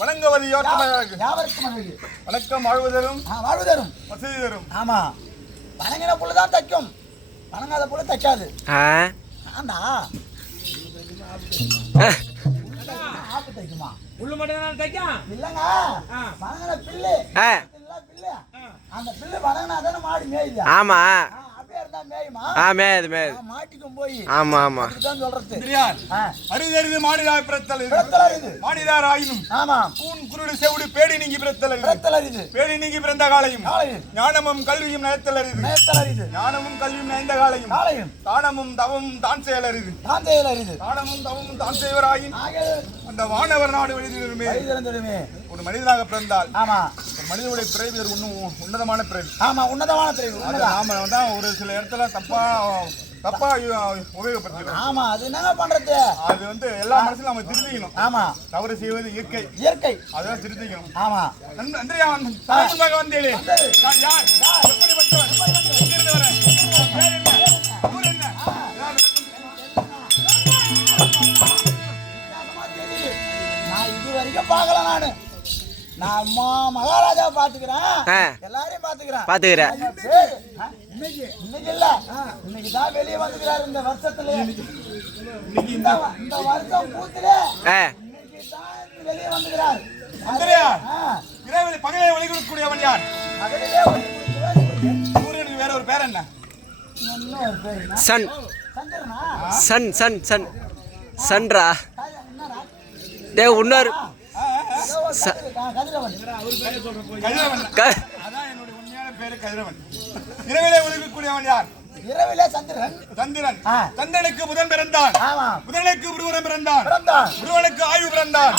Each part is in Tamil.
வணங்குவது வணக்கம் வாழ்வதரும் வசதி தரும். ஆமா, வணங்கின புள்ளதான் தைக்கும், வணங்காத புள்ள தைக்காது. ஆப்பு தைக்குமா? புல்லு மட்டும் தைக்கும் இல்லங்க, வணங்கின பில்லு அந்த பில்லு வணங்கினா தானே மாடு மேயுது. ஆமா, மாட்டிக்கும் போய். ஆமா ஆமா சொல்றது அரிதறிது மாடிதாய் பிறத்தல் மாடிதார் ஆயினும் கூன் குருடு செவுடு பேடி நீங்கி பிறத்தல் பேடி நீங்கி பிறந்த காலையும் ஞானமும் கல்வியும் நயத்தல் அரிது ஞானமும் கல்வியும் நயந்த காலையும் தானமும் தவமும் தான் செயல் அரிது தானமும் தவமும் தான் செய்வராயின் அந்த வானவர் நாடு வெளிதிருமே. ஒரு மனிதனாக பிறந்தால் மனிதனுடைய பிறவி ஒரு உன்னதமான பிறவி. ஆமா, உன்னதமான பிறவி. நாம தான் ஒரு சில இடத்துல தப்பா உபயோகப்படுத்திக்கிறோம். ஆமா, அது என்ன பண்றது? அது வந்து எல்லா மனசுல நம்ம திருத்திக்கணும். ஆமா, தவறு செய்வது இயற்கை. அதான் திருத்திக்கணும். ஆமா, நன்றியா வந்தேன். நான் யார்? எப்படிப்பட்டவன்? எங்கிருந்து வரேன்? பேர் என்ன? ஊர் என்ன? நான் இது வரைக்கும் பார்க்கல. நான் மகாராஜாவை பாத்துக்கிறேன், எல்லாரையும் பாத்துக்கிறேன். இன்னைக்கு இல்ல, இன்னைக்கு தான் வெளியே வந்துக்கிறாரு. இந்த வருஷத்துல இந்த வருஷம் பூத்துல இன்னைக்கு தான் வெளியே வந்துக்கிறார். இரவில் பகலை ஒளி கொடுக்கக்கூடியவன் யார்? பகலிலே ஒளி கொடுக்கிறவன். சூரியனுக்கு வேற ஒரு பேர் என்ன? இன்னொரு பேர் என்ன? சன். சந்திரனா? சன் சன் சன் சன்ரா. டேய் இன்னொரு கதிரவன். அதான் என்னுடைய உண்மையான பேரு கதிரவன். இரவிலே ஒளிரக்கூடியவன் யார்? இரவிலே சந்திரன். சந்திரன். சந்திரனுக்கு புதன் பிறந்தான். புதனுக்கு புருவன் பிறந்தான். புருவனுக்கு ஆய்வு பிறந்தான்.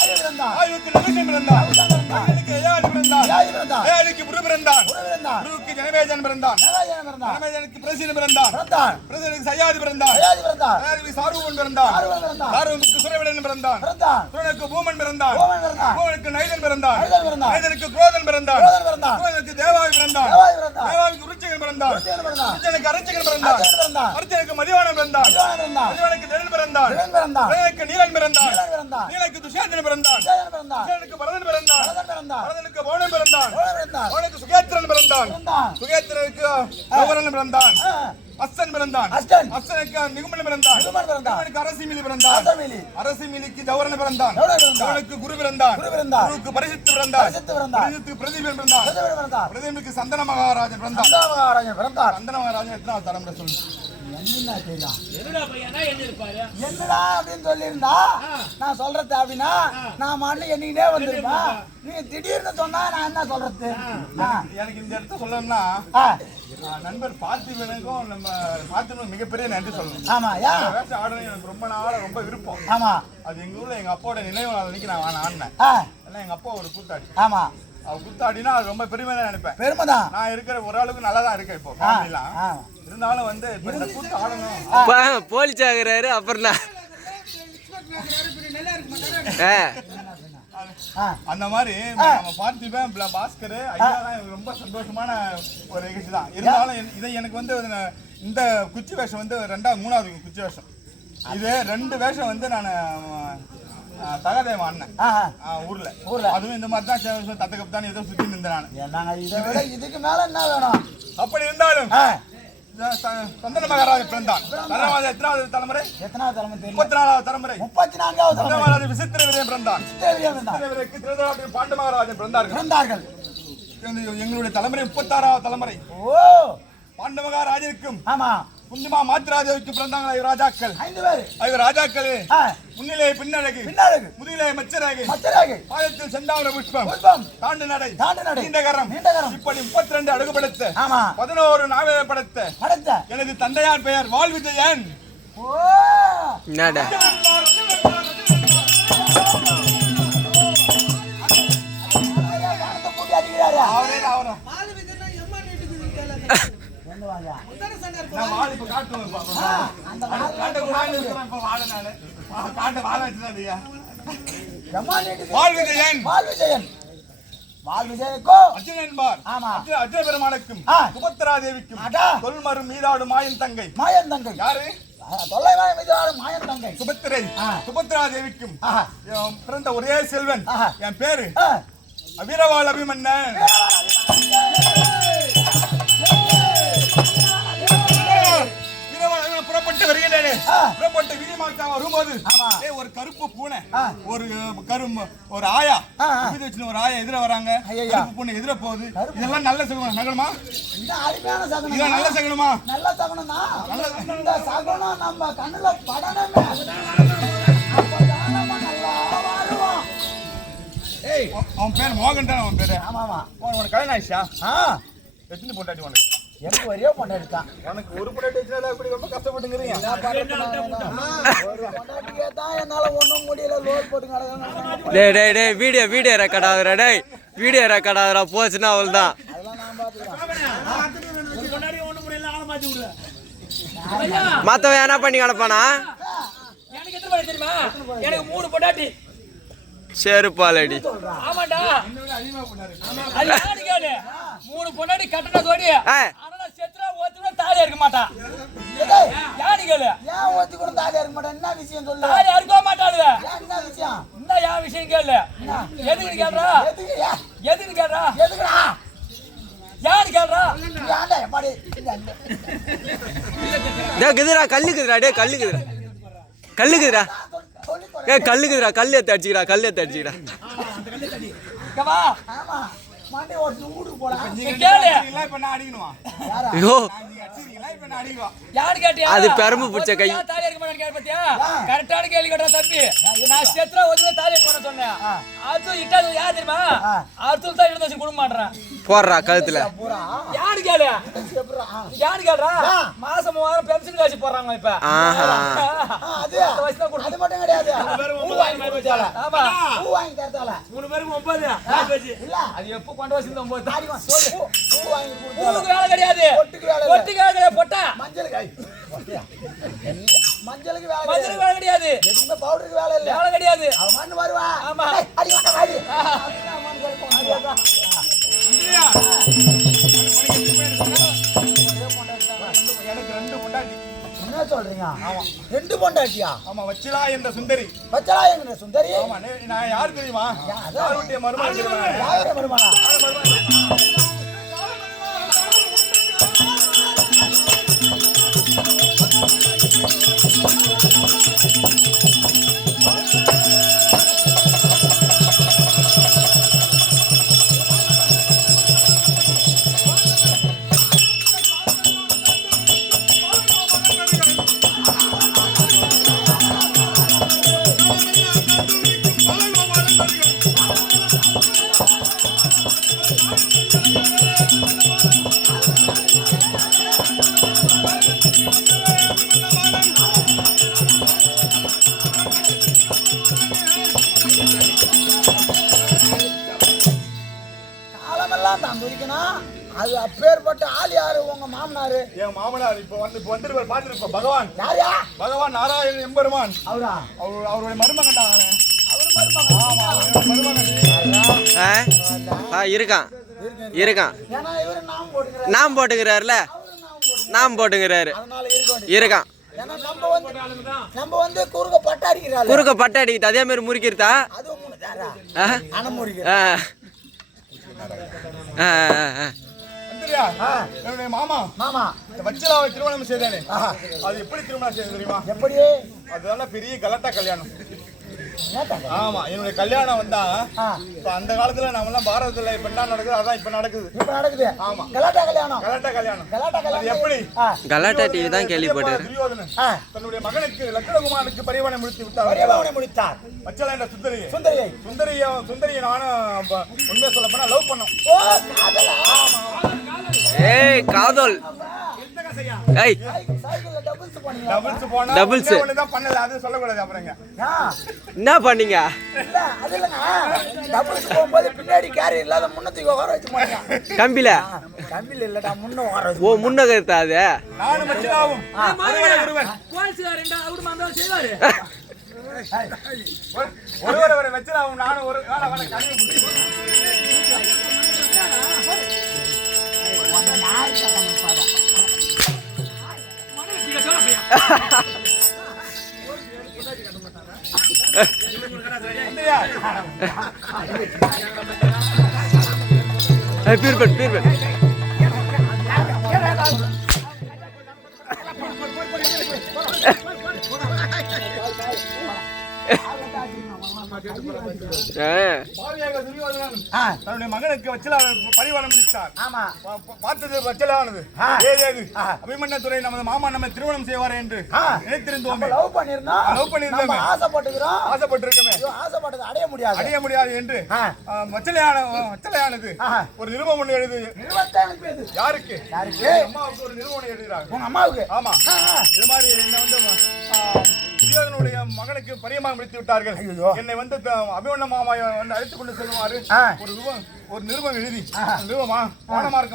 ஆய்வுக்கு நகுஷன் பிறந்தான். நகுஷனுக்கு யயாதி பிறந்தான். யயாதிக்கு புரு பிறந்தான். புருவுக்கு ஜனமேஜன் பிறந்தான். ஜனமேஜனுக்கு பிரசின் பிறந்தான். பிரசினுக்கு சயாதி பிறந்தான். சயாதிக்கு சாருவன் பிறந்தான். சாருவனுக்கு சுரவிடன் பிறந்தான். சுரனுக்கு பூமன் பிறந்தான். பூமனுக்கு நைதன் பிறந்தான். நைதனுக்கு குரோதன் பிறந்தான். குரோதனுக்கு தேவாவி பிறந்தான். தேவாவிக்கு ருச்சிகன் பிறந்தான். ருச்சிகனுக்கு அரச்சிகன் பிறந்தான். அர்ச்சனுக்கு மதிவானம் பிறந்தான். மதிவானுக்கு திரள் பிறந்தான். திரளுக்கு நீலன் பிறந்தான். நீலனுக்கு துஷாந்தன் பிறந்தான். துஷாந்தனுக்கு பரதன் பிறந்தான். பரதனுக்கு பௌனன் பிறந்தான். பௌனுக்கு சுகேத்திரன் பிறந்தான். சுகேத்திரனுக்கு கௌரவன் பிறந்தான். அஸ்தன் பிறந்தான். அஸ்தனுக்கு நிகுமன் பிறந்தான். நிகுமனுக்கு அரசிமிலி பிறந்தான். அரசிமிலிக்கு ஜௌரன் பிறந்தான். ஜௌரனுக்கு குரு பிறந்தான். குருக்கு பரிசித்து பிறந்தான். பரிசித்துக்கு பிரதீபன் பிறந்தான். பிரதீபனுக்கு சந்தன மகாராஜன் பிறந்தான். சந்தன மகாராஜன் எத்தனாவது தலைமுறை சொல்லு? என்னடா அப்படின்னு சொல்லியிருந்தா நான் சொல்றது அப்படின்னா நான் மண்ணு எண்ணிக்கிட்டே வந்திருப்பேன். நீங்க திடீர்னு சொன்னா நான் என்ன சொல்றது? எனக்கு இந்த இடத்த சொல்லணும்னா நண்பர் பார்த்திபனுக்கும் நம்ம பார்த்திபனுக்கும் மிகப்பெரிய நன்றி சொல்லணும். ஆமா, வேஷம் ஆடணும் எனக்கு ரொம்ப நாள ரொம்ப விருப்பம். ஆமா, அது எங்க ஊர்ல எங்க அப்பாவோட நினைவு நாள் அன்னைக்கு நான் ஆடினேன். ஏன்னா எங்க அப்பா ஒரு கூத்தாடி. ஆமா, அவ கூத்தாடினா அது ரொம்ப பெருமைதான் நினைப்பேன். பெருமைதான். நான் இருக்கிற ஓரளவுக்கு நல்லா தான் இருக்கேன் இப்போ ஃபேமிலிலாம். இருந்தாலும் வந்து இந்த கூத்து ஆடணும். போலீஸ் ஆகுறாரு அப்புறம் அந்த மாதிரி நம்ம பார்த்திபன் பாஸ்கர் ஐயாலாம் ரொம்ப சந்தோஷமான ஒரு நிகழ்ச்சி தான். இருந்தாலும் இதை எனக்கு வந்து இந்த குச்சி வேஷம் வந்து மூணாவது குச்சி வேஷம். இது 2 வேஷம் வந்து நான் தகதேவ அண்ணன் ஊர்ல அதுவும் இந்த மாதிரி தான் தத்த கப்தான் ஏதோ சுத்தி நின்றேன். இதுக்கு மேல என்ன வேணும்? அப்படி இருந்தாலும் சந்தன மகாராஜன் பிறந்தான். எத்தனாவது தலைமுறை? 34வது தலைமுறை. 34வது விசித்திர வீரன் பிறந்தான். பாண்டு மகாராஜன் பிறந்தார்கள். எங்களுடைய தலைமுறை 36வது தலைமுறை. பாண்டு மகாராஜனுக்கும் குந்திமா மாத்ராதேவிக்கு பிறந்தாங்க ராஜாக்கள். 5 பேர். ராஜாக்கள் முன்னிலே பின்னழகு, முதுகிலே மச்சரகு, பாதத்தில் செந்தாமரை புஷ்பம், தாண்டு நடை, நீண்டகரம், இப்படி 32 அழகு படைத்த 11 நாவலை படைத்த எனது தந்தையார் பெயர் வாழ்விஜயன். பெருமானுக்கும் சுபத்ரா தேவிக்கும் தொல்மரும் மீதாடும் மாயன் தங்கை. யாரு? சுபத்திரை. சுபத்ரா தேவிக்கும் பிறந்த ஒரே செல்வன் என் பேரு வீரவாள் அபிமன்னன். புறப்பட்டு வருகின்றேன். புறப்பட்டு வீதிமார்க்காக வரும்போது ஒரு கருப்பு பூனை ஒரு ஆயா ஒரு ஆயா எதிர வராங்க. கருப்பு பூனை எதிர போகுது. இதெல்லாம் நல்ல சகுனம் நகரமா? இதெல்லாம் நல்ல சகுனமா? நல்ல சகுனம் தான். இந்த சகுனம் நம்ம கண்ணுல படணுமே. அவன் பேர் மோகன் தான். அவன் பேரு. ஆமா, உனக்கு கல்யாணம் ஆயிடுச்சா? எத்தனை பொண்டாட்டி உனக்கு? எனக்கு ஒரே பொண்டாட்டி தான். உனக்கு ஒரு பொண்டாட்டி வச்சால இப்படி ரொம்ப கஷ்டப்பட்டுங்கிறீங்க. பொண்டாட்டியே தான் என்னால ஒண்ணும் முடியல. லோட் போட்டு டேய் வீடியோ ரெக்கார்ட் ஆகுறா. டேய் வீடியோ ரெக்கார்ட் ஆகுறா போச்சுன்னா அவள் தான். அதெல்லாம் நான் பாத்துக்கிறேன். மற்றவன் என்ன பண்ணி கிடப்பானா? எனக்கு எத்தனை மணி தெரியுமா? எனக்கு 3 பொண்டாட்டி. செருப்பாலடி. ஆமாண்டா. அது யாரு கேளு? 3 பொண்டாட்டி கட்டண ஜோடி. ஆனா செத்ரா ஓத்துனா தாலி இருக்க மாட்டா. ஏய், யாரு கேளு? ஏன் ஓத்தி கூட தாலியா இருக்க மாட்டேன்? என்ன விஷயம் சொல்லு. தாலி இருக்க மாட்டாளுவ. ஏன் என்ன விஷயம்? என்ன யா விஷயம் கேளு? எதுக்கு கேக்குறா? எதுக்குயா? எதுக்கு கேக்குறா? எதுக்குடா? யாரு கேக்குறா? ஏன்டா எப்பாடி? குதிரா கல்லுக்குதுரா. டே கல்லுக்குதுரா. கல்லுக்குதுரா. ஏ கல்லுக்குதுரா. கல் எடுத்து அடிச்சுக்கிறா. கல் எடுத்து அடிச்சுக்கிறா. கவா. ஆமா. மாட்டே ஓட்டு ஊருக்கு போடா. கேளு. இப்ப நான் அடிக்கணுமா? யாரா? ஐயோ இப்ப நான் அடிக்குவா. யாரு கேட்டியா? அது பெரம்பு பிடிச்ச கை. தாலி இருக்க மாட்டான்னு கேளு பாத்தியா? கரெக்டான கேள்வி கேட்டா தம்பி. நான் செத்ரா ஓத்துனா தாலி இருக்க மாட்டேன்னு சொன்னேன். அது இட்டாது யார் தெரியுமா? அர்த்தம் தான் எடுத்து வச்சு குடும்ப மாட்டறேன். போடுறா கழுத்துல. பூரா. யாரு கேளு? எப்பறா? யாரு கேளுடா? மாசம் 3000 பென்ஷன் காசு போறாங்க இப்ப. அது அது மட்டும் கிடையாது. பூ வாங்கி கொடுத்தால. ஆமா. பூ வாங்கி தரதால. 3 பேருக்கு 9 இல்ல. அது எப்போ கொண்டு வச்சிருந்த 9 தாடி வா சொல்லு. பூ வாங்கி கொடுத்தால. பூக்கு வேலை கிடையாது. பொட்டுக்கு வேலை இல்ல. பொட்டுக்கு வேலை கிடையாது. பொட்டா மஞ்சள் கை. மஞ்சளுக்கு வேலை மஞ்சள் கிடையாது. வேலை கிடையாது. எதுமே பவுடருக்கு வேலை இல்ல. வேலை கிடையாது. அவன் மண்ணு வருவா. ஆமா. அடி வாங்க வாடி. அப்படினா மண்ணு கழுப்போம். அந்திரியா, எனக்கு 2 பொண்டாட்டி. என்ன சொல்றீங்க? ஆமா. 2 பொண்டாட்டியா? ஆமா, வச்சிலா என்ற சுந்தரி. பச்சலா எங்க சுந்தரி? ஆமா, நான் யார் தெரியுமா? அதான். யாருடைய மருமகன் தெரியுமா? யாரே வருமானா? காலமெல்லாம் தான் துடிக்கணும். அது அப்பேற்பட்ட ஆள் யாரு? உங்க மாமனாரு? என் மாமனார் இப்ப வந்துருவார். பாத்துருப்ப பகவான். யாரா? பகவான் நாராயணன் எம்பெருமான். அவரா? அவருடைய மருமகன் தான் அவன். அவர் மருமகன். ஆமா, அவருடைய மருமகன். இருக்கான் இருக்கான். ஏன்னா இவரு நாம போட்டுக்கிறாரு. நாம் போட்டுக்கிறாருல. நாம் போட்டுக்கிறாரு. அதனால இருக்க இருக்கான். ஏன்னா நம்ம வந்து குறுக்க பட்டா அடிக்கிறாரு. குறுக்க பட்டை அடிக்குது. அதே மாதிரி முறிக்கிறதா? அதுவும் மூணு தாரா. ஆ? அனமுறிக்க. ஆ. ஆ, ஆ. அந்திரியா, என்னுடைய மாமா மாமா இந்த வச்சிலாவை திருமணம் செய்தானே, ஆஹா. அது எப்படி திருமணம் செய்ய தெரியுமா? எப்படி? அதெல்லாம் பெரிய கலாட்டா கல்யாணம். ஏத்தாங்க? ஆமா, என்னுடைய கல்யாணம் வந்தா ஆ. இப்ப அந்த காலத்துல நம்ம எல்லாம் பாரதத்துல இப்ப என்ன நடக்குது அதான் இப்ப நடக்குது. இப்ப நடக்குது. ஆமா. கலாட்டா கல்யாணம். கலாட்டா கல்யாணம். கலாட்டா அது கல்யாணம் எப்படி? ஆ. கலாட்டா டிவி தான் கேள்விப்பட்டேன். துரியோதனன் ஆ. தன்னுடைய மகனுக்கு லக்ஷ்மணகுமாரனுக்கு பரிவானை முடித்து விட்டார். பரிவானை முடித்தார். வச்சலா என்ற சுந்தரியை சுந்தரியை சுந்தரியை நானும் உண்மையை சொல்ல போனா லவ் பண்ணோம். ஓ காதலா? ஏய் காதல். ஏய் சைக்கிள்ல டபுள்ஸ் பண்ணீங்க. டபுள்ஸ் போனா Doubles. ஒண்ணே தான் பண்ணல, அது சொல்லக்கூடாது அப்புறங்க. ஆ. என்ன பண்ணீங்க? இல்ல அது இல்லங்க. டபுள்ஸ் போகும்போது பின்னாடி கேரி இல்லாத முன்னத்துக்கு உட்கார வச்சு மாட்டா. கம்பில. கம்பில இல்லடா முன்ன உட்கார வச்சு. ஓ முன்னகர்த்தா அது. நானும் வச்சிலாவும் ஒருவர் ஒருவர் வச்சிலாவும் நானும் ஒரு கால வர கண்ணு புடி. பீர்பன் பீர்பன். பாவியாக துரியோதனன் ஆ. தன்னுடைய மகனுக்கு வச்சிலா பரிவாரம் முடித்தார். ஆமா. பார்த்தது வச்சலானது. ஆ. ஏது அபிமன்யத்துறை நமது மாமா நம்ம திருமணம் செய்வாரே என்று ஆ. நினைத்திருந்தோம். லவ் பண்ணிருந்தோம். லவ் பண்ணிருந்தோம். நம்ம ஆசைப்பட்டுக்கிறோம். ஆசைப்பட்டிருக்கோமே, ஐயோ ஆசைப்பட்டது அடைய முடியாது. அடைய முடியாது என்று ஆ. வச்சலையானது ஆஹா. ஒரு நிருபம் ஒன்று எழுது. 27 பேர். யாருக்கு? யாருக்கு? அம்மாவுக்கு ஒரு நிறுவனம் எழுதுகிறாங்க. உங்க அம்மாவுக்கு. ஆமா. ஆ, ஆ. இது மாதிரி என்ன வந்து துரியோதனுடைய மகனுக்கு பரியமாக முடித்து விட்டார்கள். என்னை வந்து அபிமன்ய மாமாவை வந்து அழைத்துக் கொண்டு செல்லுமாறு ஒரு நிருபம் எழுதி நிருபமா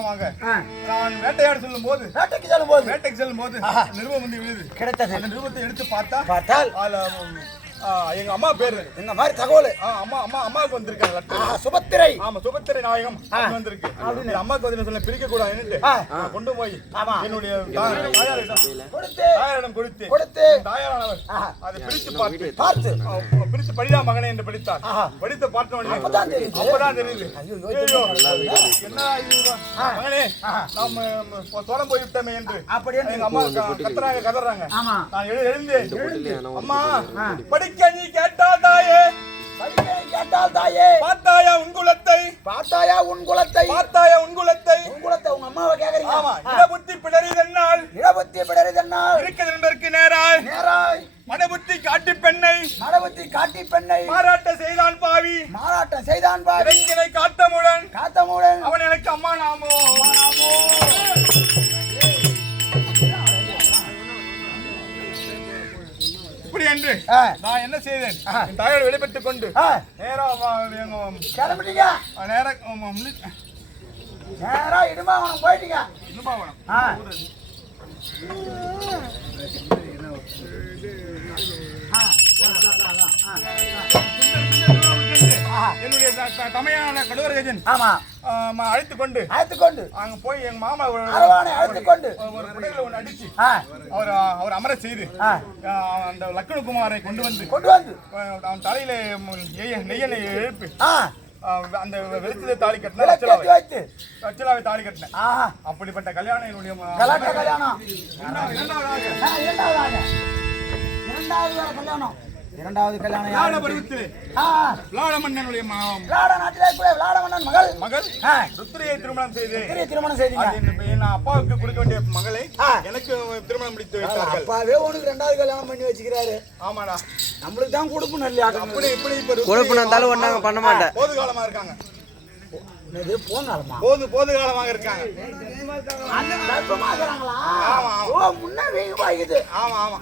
வாங்க நான் வேட்டையாடு செல்லும் போது வேட்டைக்கு செல்லும் போது நிருபம் வந்து எழுதி கிடைத்தது. அந்த நிருபத்தை எடுத்து பார்த்தால் எங்க அம்மா பேரு இந்த மாதிரி தகவல் அம்மாவுக்கு வந்திருக்காங்க. சுபத்திரை சுபத்திரை நாயகம் வந்திருக்கு. அம்மாவுக்கு வந்து சொல்ல பிரிக்க கூடாதுன்னு கொண்டு போய் என்னுடைய தாயாரிடம் கொடுத்து தாயாரானவர் அதை பிரித்து பிரித்து படிதா மகனே என்று படித்தார். படித்து பார்த்த உடனே அப்பதான் தெரியுது என்ன மகனே நாம சோழம் போய்விட்டோமே என்று எங்க அம்மா கதறாங்க. நான் எழுந்தேன். அம்மா படிக்க நீ கேட்டால் தாயே பார்த்தாயா உன் குலத்தை உங்க அம்மாவை கேக்குறீங்க. ஆமா இடபுத்தி பிடரிதென்னால் இருக்கிறது என்பதற்கு நேராய் மனபுத்தி காட்டி பெண்ணை மாறாட்ட செய்தான் பாவி இறைக்கினை காத்தமுடன் அவன் எனக்கு அம்மா நாமோ இப்படி என்று நான் என்ன செய்தேன்? என் தாயோடு வெளிப்பட்டுக் கொண்டு நேரா இடுமாவனம் போயிட்டீங்க. என்னுடைய தமையான கடோரகஜன் அழைத்துக் கொண்டு அங்க போய் எங்க மாமா அழைத்துக் கொண்டு ஒரு குடையில ஒண்ணு அடிச்சு அவர் அமர செய்து அந்த லக்ஷ்மணகுமாரை கொண்டு வந்து அவன் தலையில நெய்யனை எழுப்பி அந்த வெளிச்சத்தை தாலி கட்டின அச்சலாவை தாலி கட்டினேன். அப்படிப்பட்ட கல்யாணம் என்னுடைய இரண்டாவது கல்யாணம் மன்னனுடைய மகள் ருத்ரியை திருமணம் செய்து அப்பாவுக்கு கொடுக்க வேண்டிய மகளை எனக்கு திருமணம் முடித்து வைத்தார்கள். அப்பாவே உனக்கு இரண்டாவது கல்யாணம் பண்ணி வச்சுக்கிறாரு. ஆமாடா நம்மளுக்கு தான் கொடுப்பு நல்ல அப்படி இப்படி கொடுப்பு இருந்தாலும் ஒண்ணாங்க பண்ண மாட்டேன். போது காலமா இருக்காங்க. போது காலமாக இருக்காங்க. ஆமா ஆமா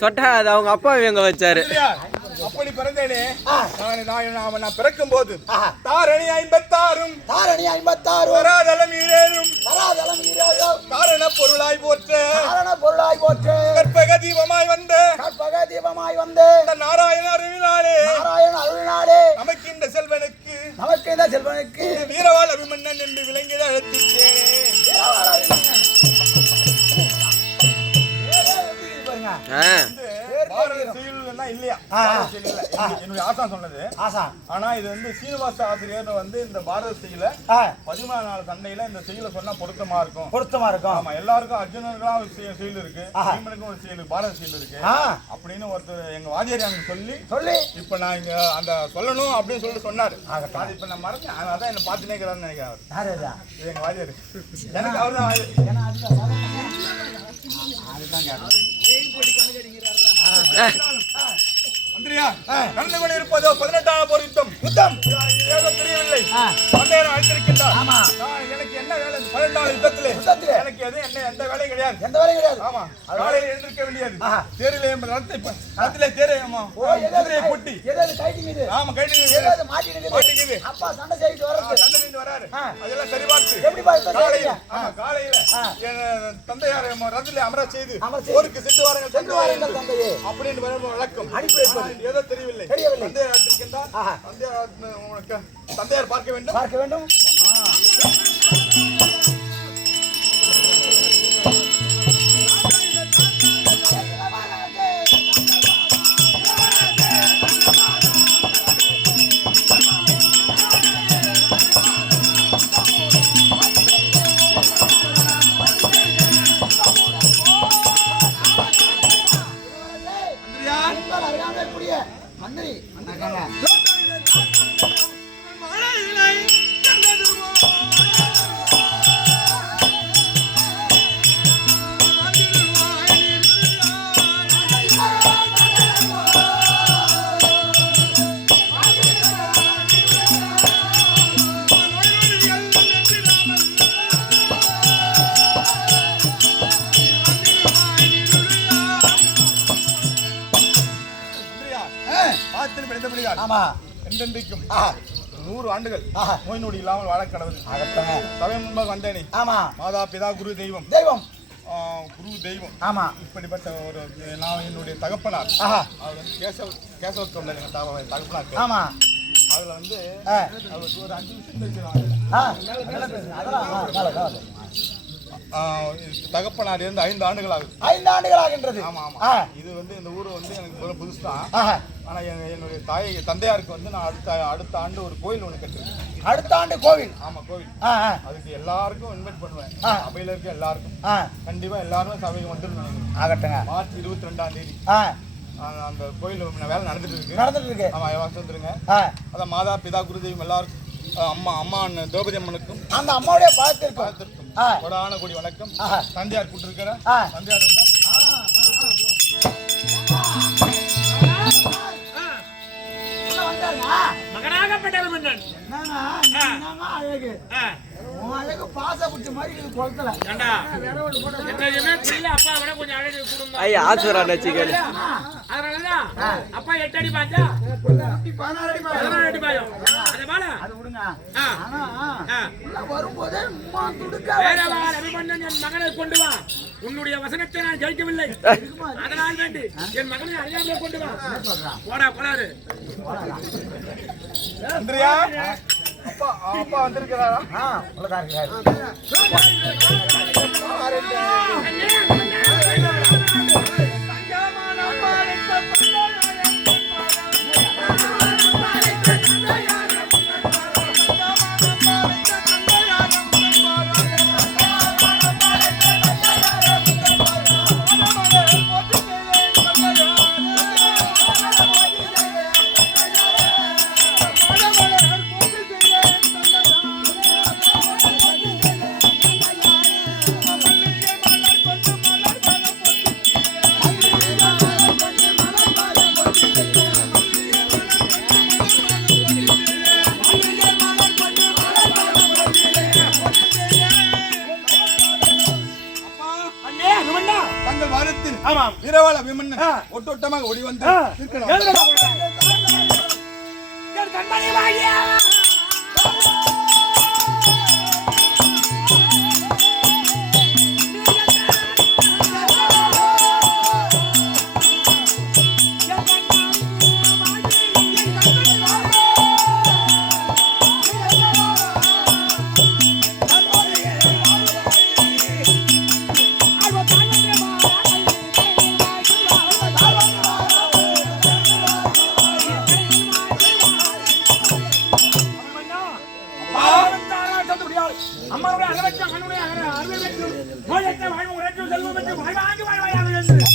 சொட்டா அது அவங்க அப்பா எங்க வச்சாரு. அப்படி பிறந்தேனே நான் பிறக்கும் போது தாரணி 56 வராதலம் ஈரேழும் காரண பொருளாய் போற்ற கற்பக தீபமாய் வந்த நாராயண அருளினாலே நமக்கு இந்த செல்வனுக்கு வீரவாள் அபிமன்னன் என்று விளங்கிட அழைத்திட்டேனே. என்னுடைய ஆசான் சொன்னது. ஆனா இது வந்து சீனிவாச ஆசிரியர் வந்து இந்த பாரத செய்யல 14 நாள் சண்டையில இந்த செய்யல சொன்னா பொருத்தமா இருக்கும். ஆமா எல்லாருக்கும் அர்ஜுனனுக்கும் ஒரு செயல் இருக்கு, பீமனுக்கும் ஒரு செயல் பாரத செயல் இருக்கு அப்படின்னு ஒருத்தர் எங்க வாதியார் சொல்லி இப்ப நான் இங்க அந்த சொல்லணும் அப்படின்னு சொல்லி சொன்னாரு. இப்ப நான் மறந்து அதான் என்ன பார்த்து நினைக்கிறான்னு நினைக்கிறேன். எங்க வாதியார் எனக்கு அவர்தான் நடந்து கொண்டிருப்பதோ 18ஆம் போர் யுத்தம் ஏதோ தெரியவில்லை. அழைத்திருக்கின்றார். எனக்கு என்ன வேலை 18ஆம் யுத்தத்திலே எனக்கு எந்த வேலையும் கிடையாது. ஆமா காலையில் எழுந்திருக்க வேண்டியது தேரிலே ரத்திலே தேரை பூட்டி ஆமா கைட்டு அப்பா சண்டை செய்து வராரு. அதெல்லாம் சரி பார்த்து காலையில தந்தையார் ரத்திலே அமர செய்து ஊருக்கு சென்று வாருங்கள் தந்தையே அப்படின்னு வழக்கம். ஏதோ தெரியவில்லை. தந்தையார் பார்க்க வேண்டும். மந்திரி அடைந்தபடியால் ஆமா என்றென்றைக்கும் ஆஹா 100 ஆண்டுகள் ஆஹா. நோய் நொடி இல்லாமல் வாழ கடவுள் அகத்தங்க சபை முன்பாக வந்தேனே ஆமா மாதா பிதா குரு தெய்வம் தெய்வம் குரு தெய்வம் ஆமா இப்படிப்பட்ட ஒரு நான் என்னுடைய தகப்பனார் ஆஹா அவர் வந்து கேசவ தொழில் எங்கள் தகப்பனார் ஆமா அதுல வந்து ஆ அவருக்கு ஒரு 5 விஷயம் தெரிஞ்சுக்கிறாங்க நல்லா பேசுங்க. அதெல்லாம் மேல. தகப்பனார் இருந்து 5 ஆண்டுகள் ஆகுது 5 ஆண்டுகள் ஆகின்றது ஆமா ஆமா ஆ. இது வந்து இந்த ஊர் வந்து எனக்கு புதுசு தான் ஆஹா. ஆனா என்னுடைய தந்தையாருக்கு வந்து நான் அடுத்த ஆண்டு ஒரு கோயில் ஒண்ணு கட்டுறேன் அடுத்த ஆண்டு கோவில் ஆமா கோவில் ஆ, ஆ, அதுக்கு எல்லாருக்கும் இன்வைட் பண்ணுவேன் ஆ. சபையில இருக்க எல்லாருக்கும் ஆ. கண்டிப்பா எல்லாரும் சபைக்கு வந்துடணும் ஆகட்டுங்க மார்ச் 22ஆம் தேதி ஆ அந்த கோயில் வேலை நடந்துட்டு இருக்கு நடந்துட்டு இருக்கு ஆமா வந்துருங்க ஆ. அதான் மாதா பிதா குருதெய்வம் எல்லாருக்கும் அம்மா திரௌபதி அம்மனுக்கும் அந்த அம்மாவுடைய பாகத்திற்கும் பார்த்திருக்கும் ஆ. கொடான கூடி வணக்கம் ஆஹா. தந்தையார் கூட்டிருக்கிற ஆ. தந்தையார் இருந்தா மகனாகப்பட்டவர் மன்னன். அழகு உன் அழகு பாச புடிச்ச மாதிரி இது குளத்துல ஏண்டா, என்னைக்குமே பிள்ளை அப்பா விட கொஞ்சம் அழகு குடும்பம். ஐயா ஆசுரா நச்சிக்கல் அதனாலதான் அப்பா 8 அடி பாஞ்சா 16 அடி 16 அடி பாயும். அதே போல அது விடுங்க ஆ, ஆனா ஆ. உள்ள வரும்போதே உம்மா துடுக்க வேற வா, ரவிமன்னன் என் மகனை கொண்டு வா. உன்னுடைய வசனத்தை நான் ஜெயிக்கவில்லை. அதனால் வேண்டி என் மகனை அறியாமலே கொண்டு வா. போடா போடாரு. இந்திரியா அப்பா அப்பா வந்திருக்கிறாரா உள்ளதா இருக்காரு அண்ணே, ரவிமன்னா. தங்கள் வாரத்தில் ஆமாம். வீரவாள விமன்னன் ஒட்டோட்டமாக ஓடி வந்து இருக்கணும் என் கண்மணி வாயா. அம்மாவுடைய அகலட்சம் கண்ணுடைய அறுவலட்சம் நோயற்ற வாழ்வு உரைக்கும் செல்வம் என்று வாழ்வாங்கு வாழ்வாயாக என்று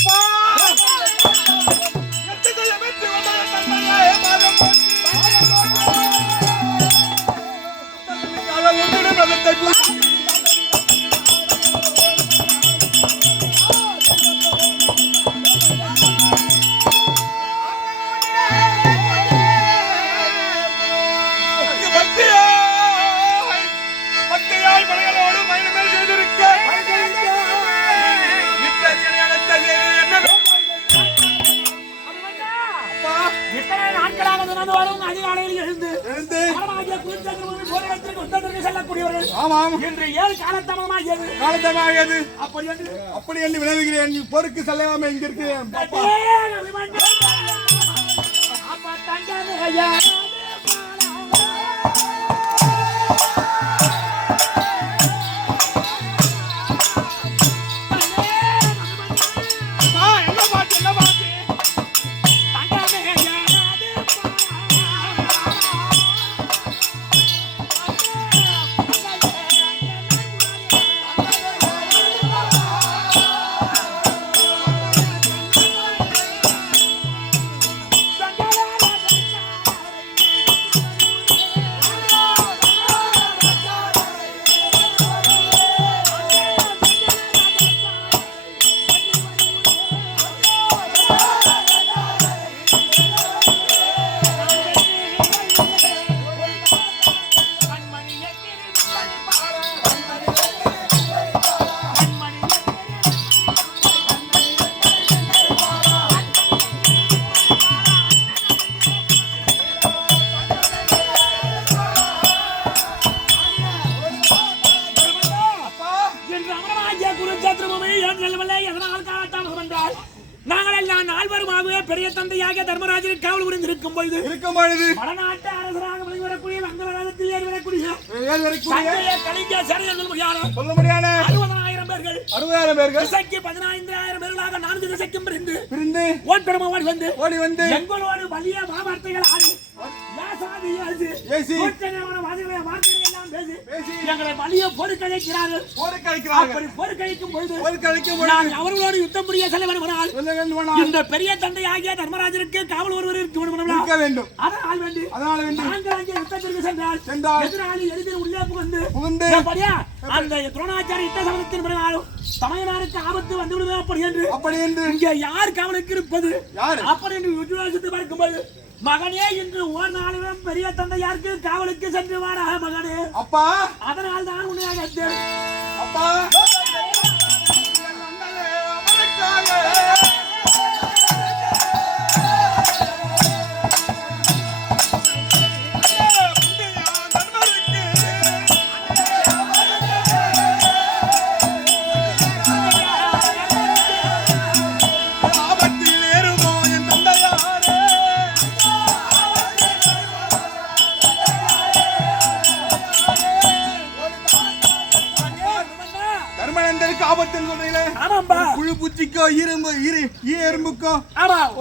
எத்தனை நாட்களாக தினந்து வரும் அதிகாலையில் எழுந்து மரமாகிய குளிர்ச்சந்திரபூமி போரிடத்திற்கு யுத்தத்திற்கு செல்லக்கூடியவர்கள் ஆமாம் இன்று ஏன் காலத்தாமமாகியது காலத்தமாகியது அப்படி என்று அப்படி என்று விளைவுகிறேன் நீ பொறுக்கு செல்லாம இங்க இருக்கிறேன் அப்ப தங்கமையா நான் நால்வருமாகவே பெரிய தந்தையாக தர்மராஜனுக்கு காவல் புரிந்திருக்கும் பொழுது வடநாட்டு அரசராக விளைவரக்கூடிய மங்களராஜத்தில் ஏறிவரக்கூடிய கலிங்க சரையன் சொல்ல முடியாது 60,000 பேர்கள் திசைக்கு 15,000 பேர்களாக 4 திசைக்கும் பிரிந்து ஓடி வந்து எங்களோடு வலிய வார்த்தைகள் ஆடி அவர்களோடு யுத்தம் புரிய செல்ல வேண்டுமானால் இந்த பெரிய தந்தை ஆகிய தர்மராஜனுக்கு காவல் ஒருவர் இருக்க வேண்டும். அதனால் நாங்கள் அங்கே யுத்தத்திற்கு சென்றால் எதிராளி எளிதில் உள்ளே புகுந்து அந்த துரோணாச்சாரி யுத்த சமயத்தின் பிறகாலும் சமயனாருக்கு ஆபத்து வந்துவிடுமே அப்படி என்று இங்கே யார் காவலுக்கு இருப்பது அப்படி என்று யுத்தத்தை பார்க்கும்போது மகனே இன்று ஒரு நாளிலும் பெரிய தந்தையாருக்கு காவலுக்கு சென்று வாரா மகனே அப்பா அதனால் தான் உன்னை அழைத்தேன் அப்பா எறும்புக்கோ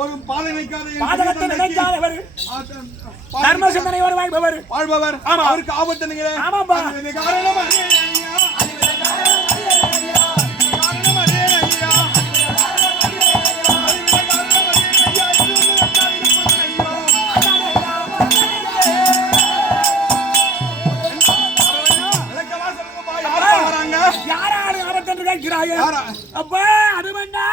ஒரு பாதகத்தை நினைக்காதவர் தர்ம சிந்தனையோடு வாழ்பவர் அவருக்கு ஆபத்து யாராரு ஆபத்து என்று கேட்கிறாய் அப்ப அது வேண்டா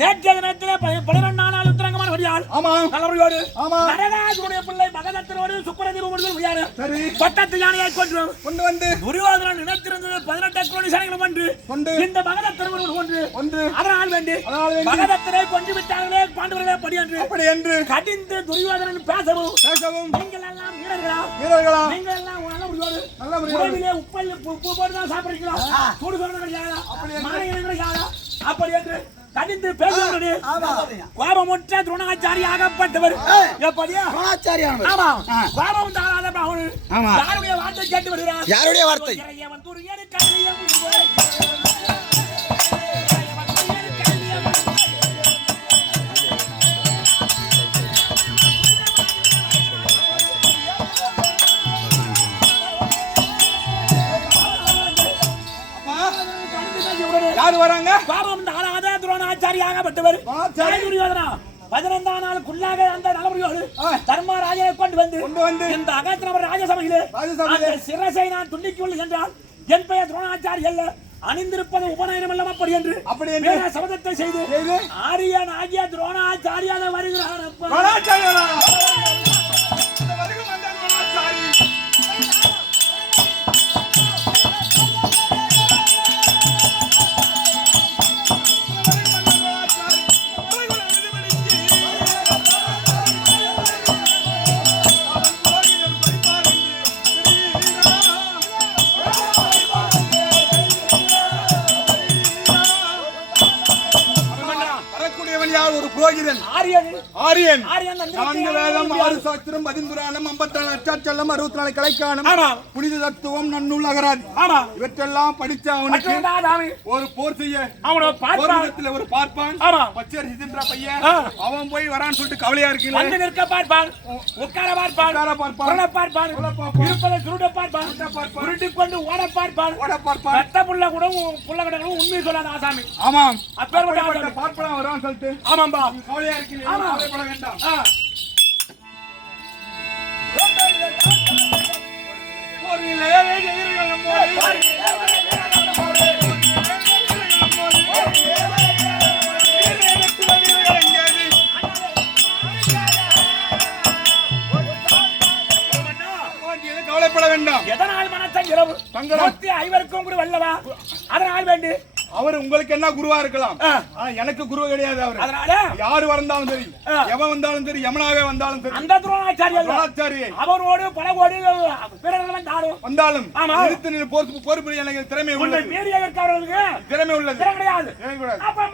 நேற்றைய தினத்திலே 12 நாள் உத்தரங்கமான வழியால் நல்லபடியோடு நரகாசுரனுடைய பிள்ளை மகதத்தனோடு சுக்கிரதேவனோடு வழியாரு பட்டத்து யானையை கொண்டு வந்து துரியோதனன் நினைத்திருந்தது 18 கோடி சனைகளும் ஒன்று இந்த மகதத்தனோடு ஒன்று அதனால் வேண்டி மகதத்தனை கொண்டு விட்டார்களே பாண்டவர்களே அப்படி என்று கடிந்து துரியோதனன் பேசவும் நீங்கள் எல்லாம் வீரர்களா நீங்கள் எல்லாம் நல்லபடியோடு உப்பு போட்டு தான் சாப்பிடுறீங்களா சூடு சொல்றது யாரா அப்படி என்று கடிந்து பேசுவது கோபமுற்ற துரோணாச்சாரி ஆகப்பட்டவர் எப்படியா கோபம் தாராத யாருடைய வார்த்தை கேட்டு வருகிறார் யாருடைய வார்த்தை யாரு வராங்க கோபம் தாராத துரோணாச்சாரியாகப்பட்டவர் 15 நாளுக்குள்ளாக அந்த நலமுறையோடு தர்மராஜனை கொண்டு வந்து இந்த அகத்திரவர் ராஜசபையிலே அந்த சிரசை நான் துண்டிக்கவில்லை என்றால் என் பெயர் துரோணாச்சாரி அல்ல அணிந்திருப்பது உபநயனம் அல்ல அப்படி என்று சபதத்தை செய்து ஆரியன் ஆகிய துரோணாச்சாரியாக வருகிறார். மனிதன் ஆரியன் ஆரியன் ஆரியன் நான்கு வேதம் 6 சாஸ்திரம் 10 புராணம் 54 அச்சாச்சலம் 64 கலைக்கானம் ஆமா புனித தத்துவம் நன்னூல் அகராதி ஆமா இவற்றெல்லாம் படிச்ச அவனுக்கு ஒரு போர் செய்ய அவனோட பார்ப்பான் ஒரு பார்ப்பான் ஆமா பச்சர் சிதம்பர பையன் அவன் போய் வரான்னு சொல்லிட்டு கவலையா இருக்கீங்க வந்து நிற்க பார்ப்பான் உட்கார பார்ப்பான் புரள பார்ப்பான் இருப்பதை சுருட பார்ப்பான் உருட்டி கொண்டு ஓட பார்ப்பான் பெத்த புள்ள கூட புள்ள கிடக்கும் உண்மை சொல்லாத ஆசாமி ஆமாம் அப்பேற்பட்ட பார்ப்பனா வரான்னு சொல்லிட்டு ஆமாம்பா கவலையா இருக்கீங்க கவலைப்பட வேண்டாம் கவலைப்பட வேண்டாம் எதனால் மனத்தன் இரவு தங்களுக்கு ஐவருக்கும் குரு வல்லவா அதனால் வேண்டு அவர் உங்களுக்கு என்ன குருவா இருக்கலாம் ஆனா எனக்கு குரு கிடையாது அவர் அதனால யாரு வந்தாலும் சரி எவன் வந்தாலும் சரி யமனாவே வந்தாலும் சரி அந்த துரோணாச்சாரியை அவரோடு பல கோடி வீரர்கள் வந்தாலும் நிறுத்து நின்று பொறுப்பு எனக்கு திறமை உள்ளது மீறிய இருக்கிறவர்களுக்கு திறமை உள்ளது கிடையாது அப்ப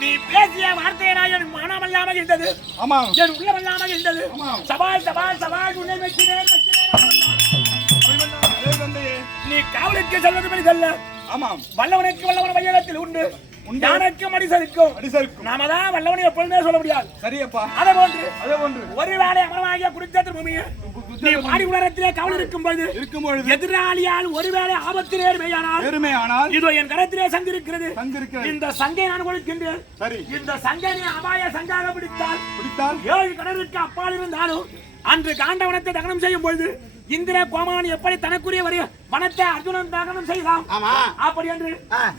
நீ பேசிய வார்த்தையினால் என் மனமல்லாமல் இருந்தது என் உள்ளமல்லாமல் இருந்தது சவால் சவால் சவால் உன்னை வைக்கிறேன் நீ காவலுக்கு செல்வது படி செல்ல வல்லவனுக்கு வல்லவன் வையகத்தில் உண்டு ஞானக்கும் மனிதருக்கும் நாம தான் வல்லவனை எப்பொழுதுமே சொல்ல முடியாது சரியப்பா அதே போன்று ஒருவேளை அமரமாகிய குருச்சேத்திர பூமியை நீ பாடி உலகத்திலே கவலை இருக்கும் பொழுது எதிராளியால் ஒருவேளை ஆபத்து நேர்மையானால் இதோ என் கரத்திலே சங்கு இருக்கிறது இந்த சங்கை நான் கொடுக்கின்றேன் இந்த சங்கை அபாய சங்காக பிடித்தால் 7 கடலுக்கு அப்பால் இருந்தாலும் அன்று காண்டவனத்தை தகனம் செய்யும் பொழுது இந்திர கோமான் எப்படி தனக்குரிய வனத்தை அர்ஜுனன் தகனம் செய்தான் அப்படி என்று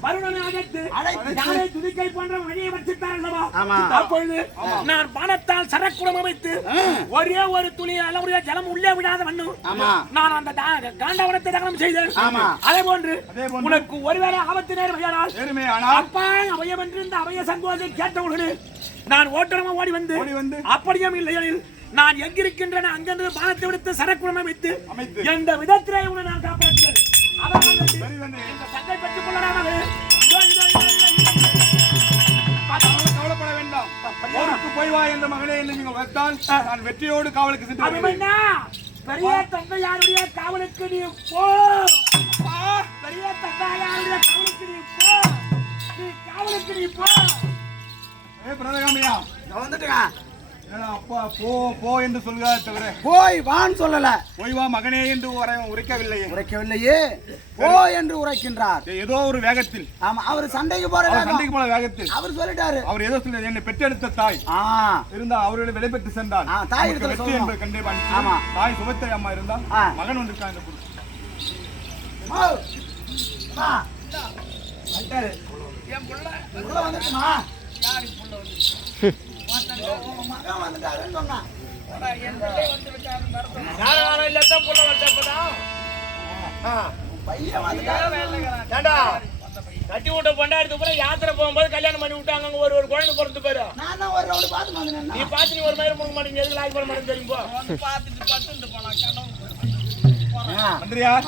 வருணனை அழைத்து யாரை துதிக்கை போன்ற வழியை வச்சிட்டார் அப்பொழுது நான் பானத்தால் சரக்குடம் அமைத்து ஒரே ஒரு துளி அளவுடைய ஜலம் உள்ளே விடாத வண்ணம் நான் அந்த காண்டவனத்தை தகனம் செய்தேன் அதே போன்று உனக்கு ஒருவேளை ஆபத்து நேர்மையானால் அப்பா அபயம் என்று இந்த அபய சங்கோதை கேட்டவுடனே நான் ஓட்டரமா ஓடி வந்து அப்படியும் இல்லையெனில் நான் எங்கிருக்கின்றன அங்கிருந்து பானத்தை விடுத்து சரக்குடம் அமைத்து எந்த விதத்திலே உன்னை நான் காப்பாற்றுவேன் சங்கை பெற்றுக் கொள்ளலாம் கவலைப்பட வேண்டாம் போய் வா என்ற மகனே என்று நீங்கள் வைத்தால் நான் வெற்றியோடு காவலுக்கு சென்று பெரிய தந்தையாருடைய காவலுக்கு நீ போ பெரிய தந்தையாருடைய காவலுக்கு நீ போ நீ காவலுக்கு நீ போ பிரதகாமியா வந்துட்டுங்க அப்பா போ என்று சொல்கிறார் தவிர போய் வான்னு சொல்லல போய் வா மகனே என்று உரைக்கவில்லையே போ என்று உரைக்கின்றார் ஏதோ ஒரு வேகத்தில் ஆமா அவர் சண்டைக்கு போற வேகத்தில் அவர் சொல்லிட்டாரு அவர் ஏதோ சொல்றாரு என்னை பெற்றெடுத்த தாய் இருந்தா அவரோட விலை பெற்று சென்றார் தாய் வெற்றி என்பது கண்டிப்பா தாய் சுபத்திரை அம்மா இருந்தா மகன் வந்திருக்காங்க மகன் வந்துட்டாருன்னு சொன்னான் பையன் கட்டி விட்ட பொண்டாடி யாத்திரை போகும்போது கல்யாணம் பண்ணி விட்டாங்க ஒரு குழந்தை பிறந்து போயிரு நான் ஒரு ரவுண்ட் பார்த்து நீ பார்த்து நீ ஒரு மாதிரி முழுக்க மாட்டேங்க எதுக்கு லாய் போட மாட்டேன்னு தெரியுமா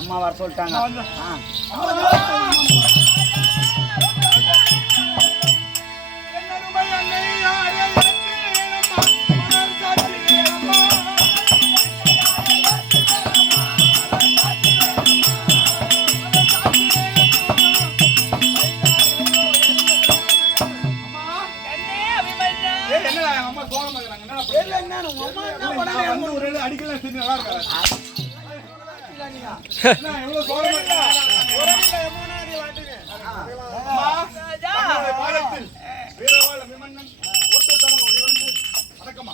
அம்மா வர சொல்லிட்டாங்க வீரவாள் அபிமன்னன் ஓட்டோட்டமாக ஓடி வந்து வணக்கம்மா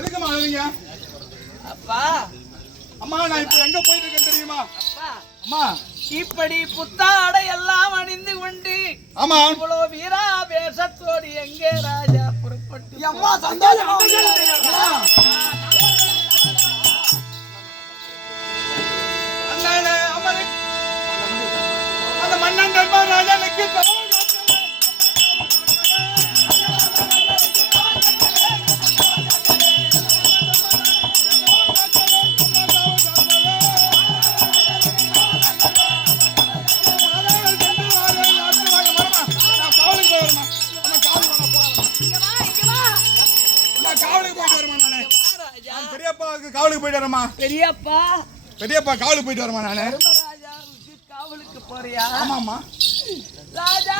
எதுக்குமா அழுவீங்க? அப்பா அம்மா நான் இப்ப எங்க போயிட்டு இருக்கேன் தெரியுமா? அப்பா அம்மா இப்படி புத்தாடை எல்லாம் அணிந்து கொண்டு ஆமா இவ்வளவு வீரா வேஷத்தோடு எங்கே ராஜா புறப்பட்டு அம்மா சந்தோஷமா அண்ணே அம்மா அந்த மன்னன் தர்பார் ராஜாவுக்கு காவலுக்கு போயிட்டு வரமா? பெரியப்பா பெரியப்பா காவலுக்கு போயிட்டு வரமா நானு? ராஜாவுக்கு காவலுக்கு போறியா? ஆமாம்மா. ராஜா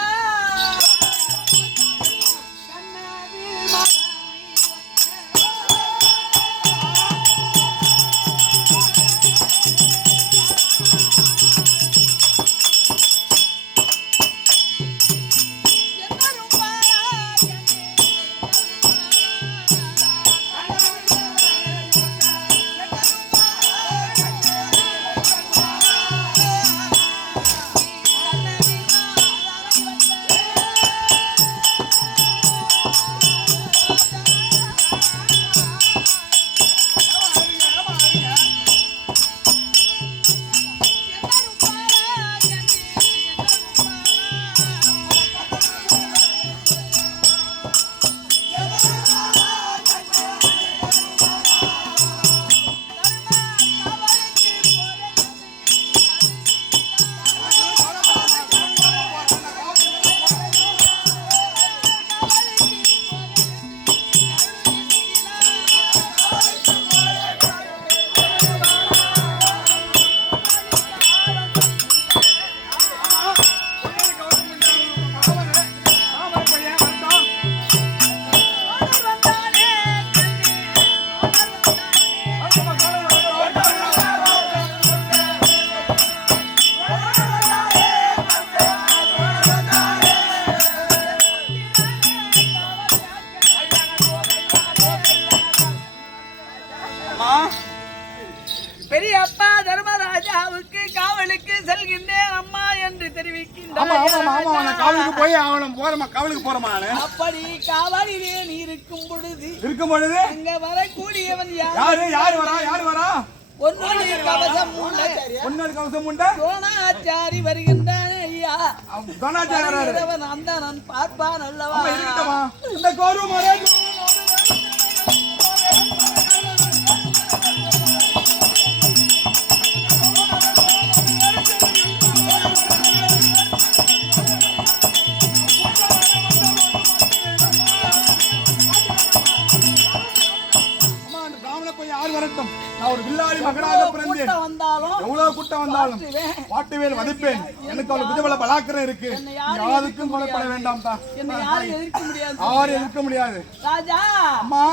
பெரியப்பா தர்மராஜாவுக்கு காவலுக்கு செல்கின்றேன் அம்மா என்று ஆமா ஆமா ஆமா நான் காவலுக்கு போய் அவன போறமா காவலுக்கு போறமா நானு. அப்படி காவலிலே நீ இருக்கும் பொழுது அங்க வரக்கூடியவன் யாரு யாரு வரா யாரு வரா? பொன்னொழி கவசம் உண்ட பொன்னொழி கவசம் உண்ட துரோணாச்சாரி வருகின்றான் ஐயா. துரோணாச்சாரி வராரு. அந்த நான் பார்ப்பான் அல்லவா? இருக்கட்டமா இந்த கோரு மரே நான் ஒரு வில்லாளி மகனாக பிறந்தேன். எவ்வளவு கூட்டம் வந்தாலும் பாட்டுவேல் வதைப்பேன். எனக்கு அவளுக்கு புஜபல பலாக்கரம் இருக்கு. யாருக்கும் கொலைப்பட வேண்டாம் தான். யாரும் எதிர்க்க முடியாது. யாரும் எதிர்க்க முடியாது. ராஜா அம்மா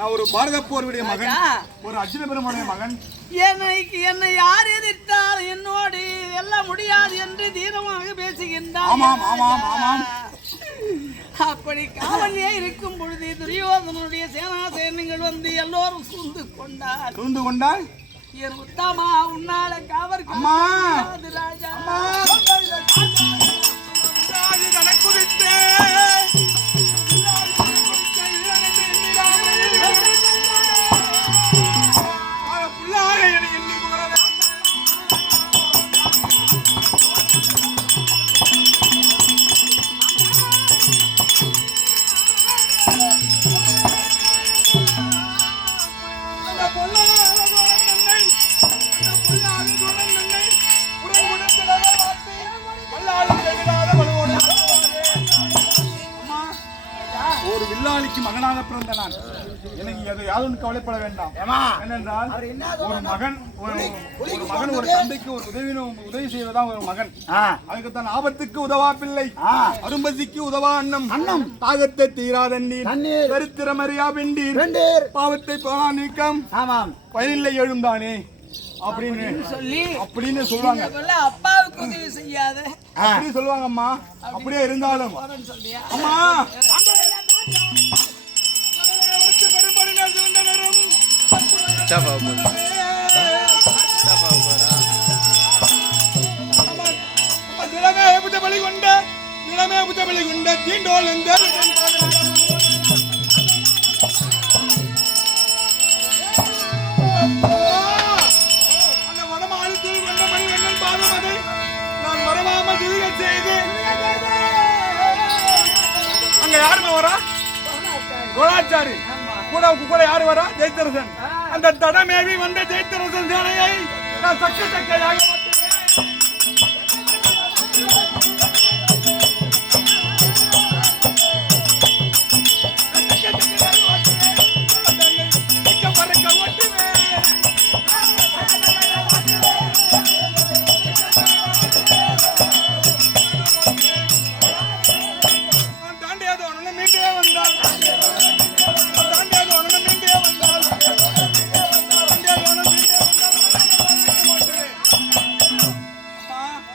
நான் ஒரு பாரத போருடைய மகன், ஒரு அர்ஜுன பெருமானுடைய மகன். என்னை யார் எதிர்த்தால் என்னோடு எல்லாம் முடியாது என்று தீரமாக பேசுகின்றார். ஆமாம் ஆமாம் ஆமாம். அப்படி காவலியே இருக்கும் பொழுது துரியோதனுடைய சேனாசேனங்கள் வந்து எல்லோரும் சூழ்ந்து கொண்டார். என் உத்தமா உன்னால காவல் அம்மா ராஜா குறித்தே ஒரு வில்லாளிக்கு மகனாக பிறந்த நான் எனக்கு எதை யாரும் கவலைப்பட வேண்டாம். ஏனென்றால் ஒரு மகன் ஒரு தந்தைக்கு ஒரு உதவி செய்வதுதான் ஒரு மகன். அதுக்குத்தான் ஆபத்துக்கு உதவா பிள்ளை, அரும்பசிக்கு உதவா அன்னம், தாகத்தை தீராத நீர், சரித்திரமறியா பெண்டீர், பாவத்தை போனா நீக்கம், பயனில்லை எழுந்தானே அப்படின்னு சொல்லுவாங்க. அப்பாவுக்கு உதவி செய்யாத அப்படி சொல்லுவாங்க அம்மா. அப்படியே இருந்தாலும் அம்மா பலி கொண்ட தீண்டோல் அந்த வடமாநிலத்தில் கொண்ட மணிவண்ணன் பாதமதை நான் வரவாமல் செய்து அங்க யாருமே வரா? கோலாச்சாரி கூட யாரு வரா? ஜெயத்தரசன். அந்த தடமேவி வந்த ஜெயத்தரசன் சேனையை நான் சக்க